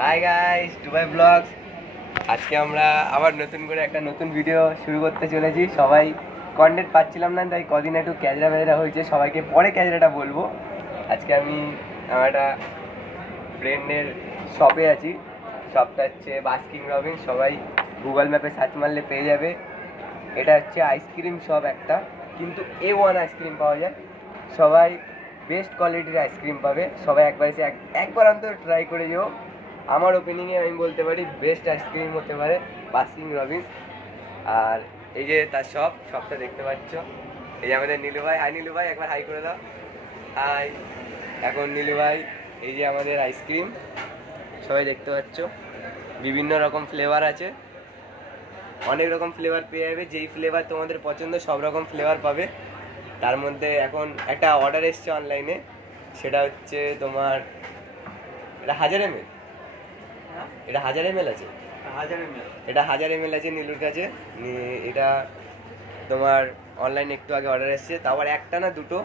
Hi guys, Dubai blogs. আজকে আমরা আবার নতুন করে একটা নতুন ভিডিও শুরু করতে চলেছি। সবাই কন্টেন্ট পাচ্ছিলাম না, তাই কদিন একটু ক্যাজরা ভ্যাজরা হয়েছে। সবাইকে পরে ক্যাজরাটা বলবো। আজকে আমি আমার একটা ফ্রেন্ডের শপে আছি। শপটা হচ্ছে বাস্কিন রবিন্স। সবাই গুগল ম্যাপে সার্চ মারলে পেয়ে যাবে। এটা হচ্ছে আইসক্রিম শপ একটা, কিন্তু A1 আইসক্রিম পাওয়া যায়। সবাই বেস্ট কোয়ালিটির আইসক্রিম পাবে। সবাই একবার এসে একবার অন্তত ট্রাই করে যেও। আমার ওপিনিয়নে আমি বলতে পারি বেস্ট আইসক্রিম হতে পারে বাস্কিন রবিন্স। আর এই যে তার শপটা দেখতে পাচ্ছ। এই যে আমাদের নীলু ভাই। হাই নীলু ভাই, একবার হাই করে দাও। হাই। এখন নীলু ভাই, এই যে আমাদের আইসক্রিম সবাই দেখতে পাচ্ছ। বিভিন্ন রকম ফ্লেভার আছে, অনেক রকম ফ্লেভার পেয়ে যাবে। যেই ফ্লেভার তোমাদের পছন্দ সব রকম ফ্লেভার পাবে। তার মধ্যে এখন একটা অর্ডার এসছে অনলাইনে, সেটা হচ্ছে তোমার এটা 1000 ml। এটা 1000 ml আছে, এটা 1000 ml আছে নীলুর কাছে। এটা তোমার অনলাইনে একটু আগে অর্ডার এসছে, তাও আবার একটা না দুটো।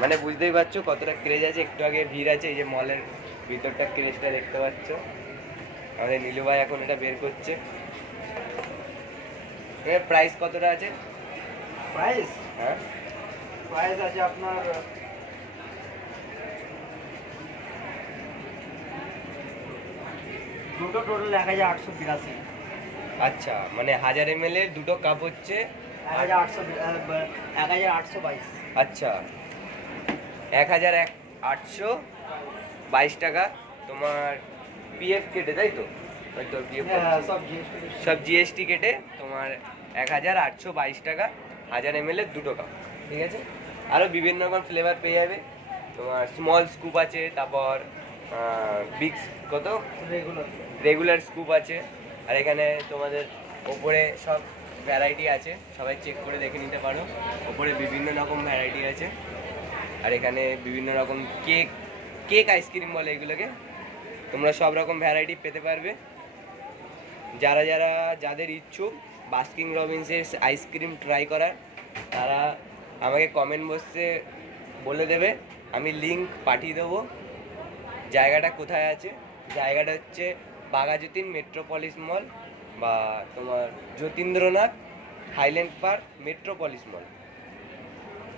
মানে বুঝতেই পারছো কতটা ক্রেজ আছে। একটু আগে ভিড় আছে। এই যে মলের ভিতরটা ক্রেজটা দেখতে পাচ্ছ। আমাদের নীলু ভাই এখন এটা বের করছে। প্রাইস কতটা আছে? প্রাইস হ্যাঁ, প্রাইস আছে আপনার দুটো টোটাল 1882। আচ্ছা, মানে 1000 ml এর দুটো কাপ হচ্ছে 1822। আচ্ছা 1822 টাকা তোমার পিএফ কেটে, তাই তো? হয়তো পিএফ সব জিএসটি কেটে তোমার 1822 টাকা 1000 ml এর দুটো কাপ। ঠিক আছে। আরও বিভিন্ন রকম ফ্লেভার পেয়ে যাবে। তোমার স্মল স্কুপ আছে, তারপর বিগ কত রেগুলার স্কুপ আছে। আর এখানে তোমাদের ওপরে সব ভ্যারাইটি আছে, সবাই চেক করে দেখে নিতে পারো। ওপরে বিভিন্ন রকম ভ্যারাইটি আছে। আর এখানে বিভিন্ন রকম কেক আইসক্রিম বলে এগুলোকে। তোমরা সব রকম ভ্যারাইটি পেতে পারবে। যাদের ইচ্ছুক বাস্কিন রবিন্সের আইসক্রিম ট্রাই করার, তারা আমাকে কমেন্ট বক্সে বলে দেবে, আমি লিংক পাঠিয়ে দেবো। জায়গাটা কোথায় আছে? জায়গাটা হচ্ছে বাঘাযতীন মেট্রোপলিস মল, বা তোমার যতীন্দ্রনাথ হাইল্যান্ড পার্ক মেট্রোপলিস মল।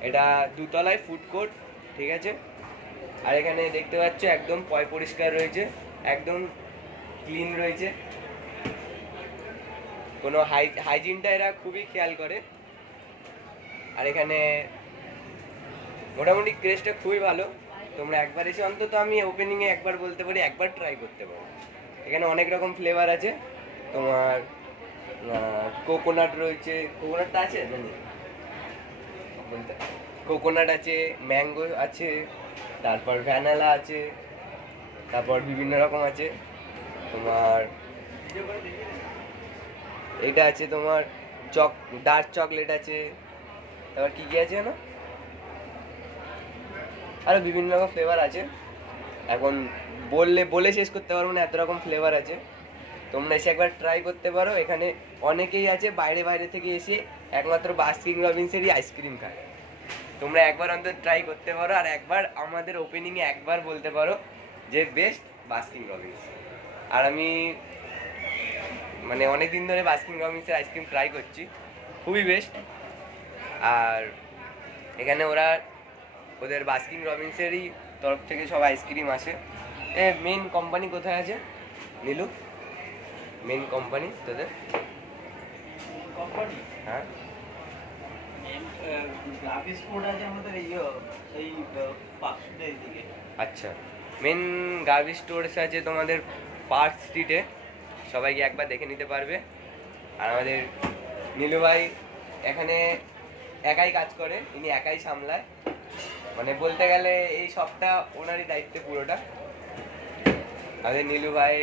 এটা দুতলায় ফুড কোর্ট। ঠিক আছে। আর এখানে দেখতে পাচ্ছ একদম পরিষ্কার রয়েছে, একদম ক্লিন রয়েছে। কোনো হাইজিনটা এরা খুবই খেয়াল করে। আর এখানে মোটামুটি ক্রেজটা খুবই ভালো। তোমরা একবার এসে অন্তত, আমি ওপেনিংয়ে একবার বলতে পারি, একবার ট্রাই করতে পারো। এখানে অনেক রকম ফ্লেভার আছে। তোমার কোকোনাট রয়েছে। কোকোনাটটা আছে জানি, কোকোনাট আছে, ম্যাঙ্গো আছে, তারপর ভ্যানিলা আছে, তারপর বিভিন্ন রকম আছে। তোমার এটা আছে তোমার ডার্ক চকলেট আছে। তারপর কি কি আছে না, আরো বিভিন্ন রকম ফ্লেভার আছে। এখন বলে শেষ করতে পারবো না, এত রকম ফ্লেভার আছে। তোমরা এসে একবার ট্রাই করতে পারো। এখানে অনেকেই আছে বাইরে থেকে এসে একমাত্র বাস্কিন রবিন্সেরই আইসক্রিম খায়। তোমরা একবার অন্তত ট্রাই করতে পারো, আর একবার আমাদের ওপেনিংয়ে একবার বলতে পারো যে বেস্ট বাস্কিন রবিন্স। আর আমি মানে অনেক দিন ধরে বাস্কিন রবিন্সের আইসক্রিম ট্রাই করছি, খুবই বেস্ট। আর এখানে ওদের বাস্কিন রবিন্সেরই তরফ থেকে সব আইসক্রিম আসে। মেন কোম্পানি কোথায় আছে নীলু? মেন কোম্পানি তোদের? কোম্পানি হ্যাঁ, গ্রাফিক্স কোড আছে আমাদের এই পার্কস্ট্রিটের দিকে। আচ্ছা, মেন গার্বেজ স্টোর্স আছে তোমাদের পার্ক স্ট্রিটে। সবাইকে একবার দেখে নিতে পারবে। আর আমাদের নীলু ভাই এখানে একাই কাজ করে, ইনি একাই সামলায়। মানে বলতে গেলে এই সবটা ওনারই দায়িত্বে পুরোটা। আমাদের নীলু ভাই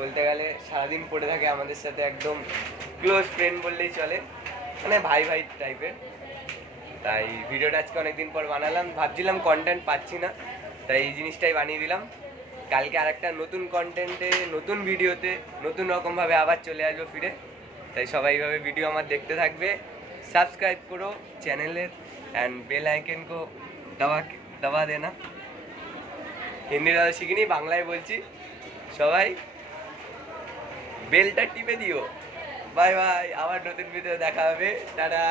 বলতে গেলে সারাদিন পড়ে থাকে আমাদের সাথে, একদম ক্লোজ ফ্রেন্ড বললেই চলে, মানে ভাই টাইপের। তাই ভিডিওটা আজকে অনেকদিন পর বানালাম। ভাবছিলাম কন্টেন্ট পাচ্ছি না, তাই এই জিনিসটাই বানিয়ে দিলাম। কালকে আরেকটা নতুন কন্টেন্টে, নতুন ভিডিওতে, নতুন রকমভাবে আবার চলে আসবো ফিরে। তাই সবাই এইভাবে ভিডিও আমার দেখতে থাকবে। সাবস্ক্রাইব করো চ্যানেলের, অ্যান্ড বেল आइकन को दबा देना। হিন্দিটা শিখিনি, বাংলায় বলছি। সবাই বেলটা টিপে দিও। বাই বাই, আবার নতুন ভিডিও দেখা হবে, টাটা।